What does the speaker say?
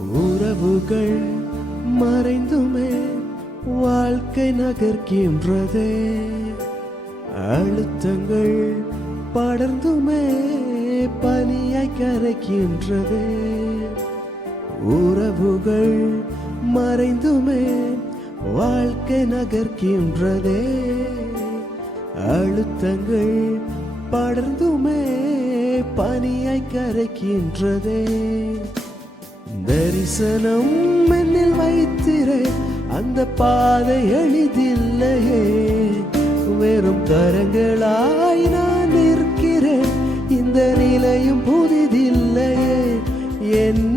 உறவுகள் மறைந்துமே வாழ்க்கை நகர்கின்றதே. அழுத்தங்கள் படர்ந்துமே பனியாய் கரைக்கின்றதே. உறவுகள் மறைந்துமே வாழ்க்கை நகர்கின்றதே. அழுத்தங்கள் படர்ந்துமே பனியாய் கரைக்கின்றதே. தரிசனம் என்னில் வைத்திரே, அந்த பாதை எளிதில்லையே. வெறும் கரங்களாய் நான் நிற்கிறேன், இந்த நிலையும் புதிதில்லையே. என்